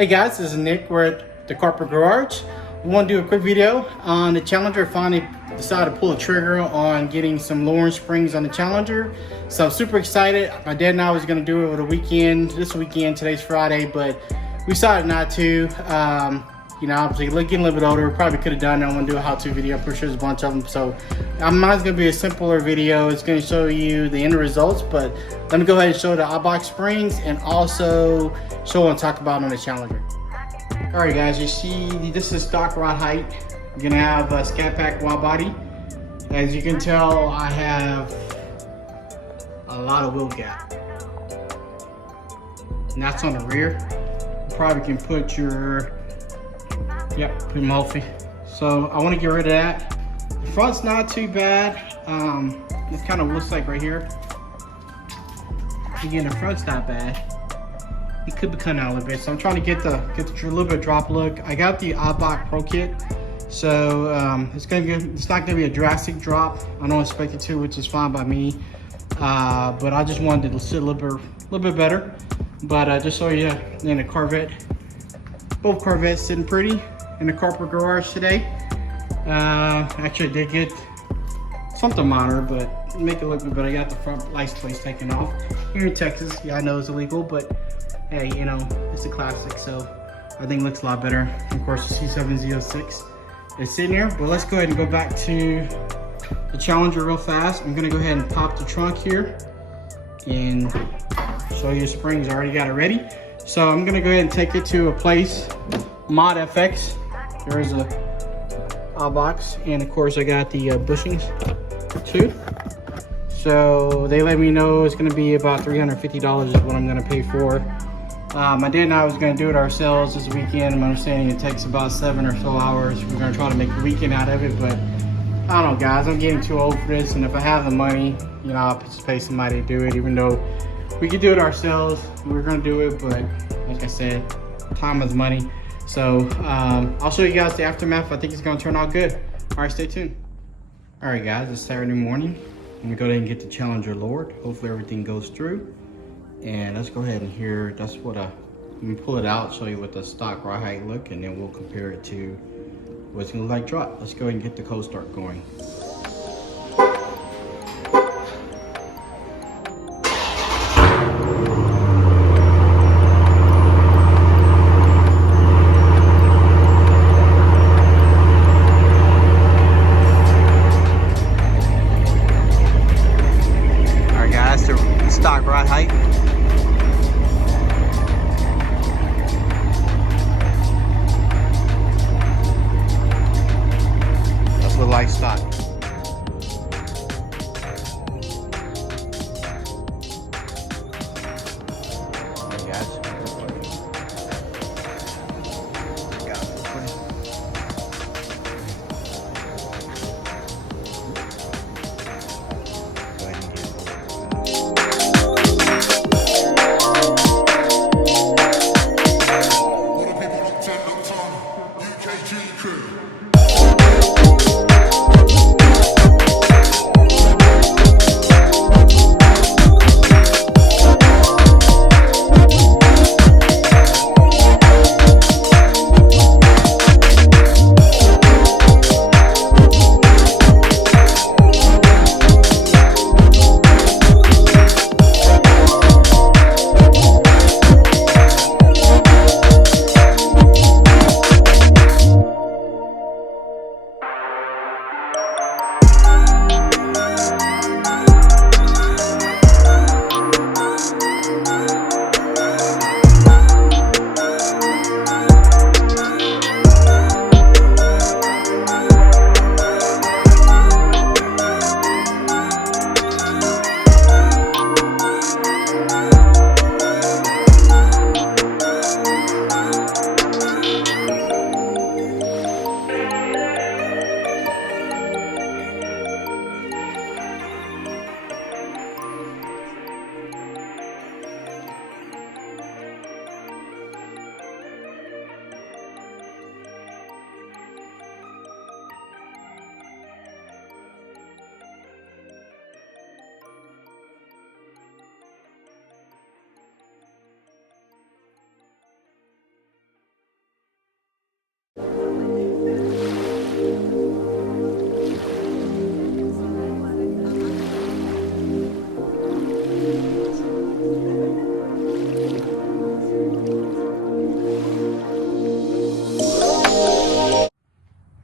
Hey guys, this is Nick. We're at the corporate garage. We want to do a quick video on the Challenger. Finally decided to pull the trigger on getting some lowering springs on the Challenger. So I'm super excited. My dad and I was going to do it over the weekend, this weekend, today's Friday, but we decided not to. You know, obviously getting a little bit older, we probably could have done it. I want to do a how-to video. I'm pretty sure there's a bunch of them. So mine's going to be a simpler video. It's going to show you the end results, but let me go ahead and show the Eibach springs and also show and talk about on the Challenger. All right, guys, you see this is stock rod height. You're going to have a Scat pack Widebody. As you can tell, I have a lot of wheel gap. And that's on the rear. You probably can put your pretty healthy. So I want to get rid of that. The front's not too bad. It kind of looks like right here. Again, the front's not bad. It could be cutting out a little bit. So I'm trying to get the little bit of drop look. I got the Eibach Pro-kit. So it's not gonna be a drastic drop. I don't expect it to, which is fine by me. But I just wanted to sit a little bit better. But just so you in a Corvette, both Corvettes sitting pretty in the corporate garage today. Actually, I did get something minor, but make it look good. But I got the front license plates taken off. Here in Texas, yeah, I know it's illegal, but hey, you know, it's a classic, so I think it looks a lot better. Of course, the C706 is sitting here, but let's go ahead and go back to the Challenger real fast. I'm gonna go ahead and pop the trunk here and show you the springs. I already got it ready. So I'm gonna go ahead and take it to a place, Mod FX. There's a box, and of course I got the bushings too. So they let me know it's gonna be about $350 is what I'm gonna pay for. My dad and I was gonna do it ourselves this weekend. I'm understanding it takes about 7 or so hours. We're gonna try to make a weekend out of it, but I don't know, guys, I'm getting too old for this, and if I have the money, you know, I'll just pay somebody to do it, even though we could do it ourselves. We're gonna do it, but like I said, time is money. So I'll show you guys the aftermath. I think it's gonna turn out good. All right, stay tuned. All right, guys, it's Saturday morning. I'm gonna go ahead and get the Challenger lowered. Hopefully everything goes through. And let's go ahead and hear, that's what let me pull it out, show you what the stock ride height look, and then we'll compare it to what it's gonna look like drop. Let's go ahead and get the cold start going. Stock rod height. That's what light stock. Hey guys.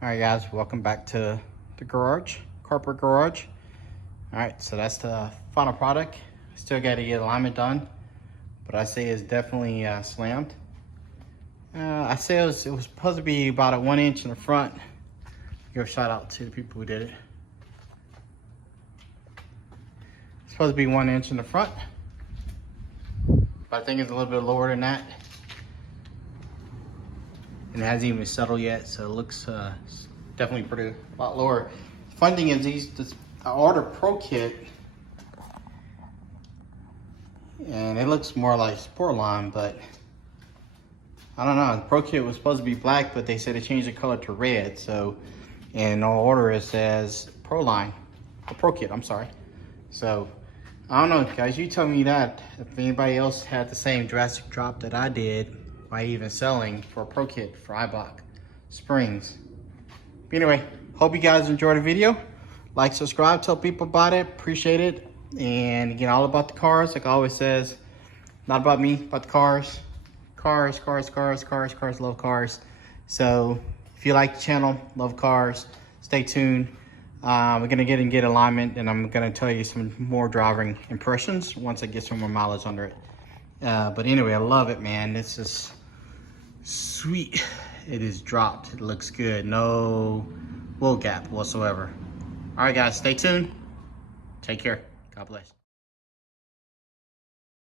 All right, guys, welcome back to the garage, corporate garage. All right, so that's the final product. Still got to get alignment done, but I say it's definitely slammed. I say it was supposed to be about a 1 inch in the front. Give a shout out to the people who did it. It's supposed to be 1 inch in the front, but I think it's a little bit lower than that. And it hasn't even settled yet, so it looks definitely a lot lower. Fun thing is I ordered Pro-kit, and it looks more like Sportline, but I don't know. Pro-kit was supposed to be black, but they said they changed the color to red. So, and on order it says Pro-kit, I'm sorry. So, I don't know, guys. You tell me that if anybody else had the same drastic drop that I did by even selling for a Pro-kit for Eibach springs. But anyway, hope you guys enjoyed the video. Like, subscribe, tell people about it. Appreciate it. And again, all about the cars. Like I always says, not about me, about the cars. Cars, love cars. So if you like the channel, love cars, stay tuned. We're gonna get alignment, and I'm gonna tell you some more driving impressions once I get some more mileage under it. But anyway, I love it, man. This is sweet. It is dropped. It looks good. No wool gap whatsoever. All right, guys, stay tuned. Take care. God bless.